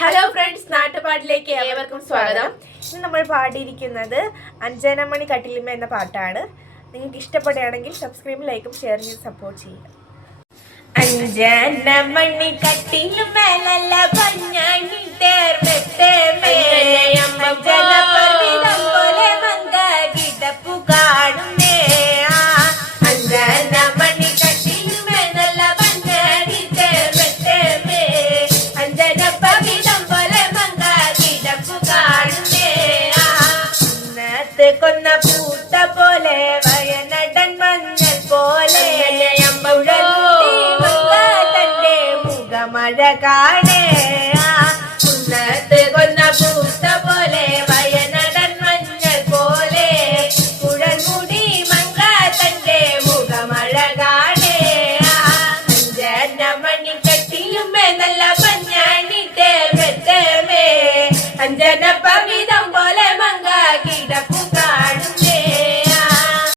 Hello friends, നാട്ടുപാട്ടിലേക്ക് ഏവർക്കും സ്വാഗതം. ഇന്ന് നമ്മൾ പാടിയിരിക്കുന്നത് അഞ്ജനമണി കട്ടിലിമ എന്ന പാട്ടാണ്. നിങ്ങൾക്ക് ഇഷ്ടപ്പെടുകയാണെങ്കിൽ സബ്സ്ക്രൈബും ലൈക്കും ഷെയർ ചെയ്ത് സപ്പോർട്ട് ചെയ്യുക. അഞ്ജനമണി കട്ടിലുമേ നല്ല പഞ്ഞാണി തേർമെത്തേമേ അഞ്ജനപർവ്വതം പോലെ മങ്ക കിടപ്പു കാണുന്നേ. അഞ്ജനമണി കട്ടിലുമേ നല്ല പഞ്ഞാണി തേർമെത്തേമേ അഞ്ജനപർവ്വതം പോലെ മങ്ക കിടപ്പു കാണുന്നേ. കൊന്ന പൂത്ത പോലെ വയനടൻ മഞ്ഞൾ പോലെ തന്റെ മുഖമഴ കാണേ. കൊന്ന പൂത്ത പോലെ വയനടൻ മഞ്ഞൾ പോലെ കുഴൽമുടി മങ്ക തന്റെ മുഖമഴ കാണേ. അഞ്ജനമണി കട്ടിലുമേ നല്ല പഞ്ഞാണി തേർമെത്തേമേ അഞ്ജനപർവ്വതം പോലെ മങ്ക കിടപ്പു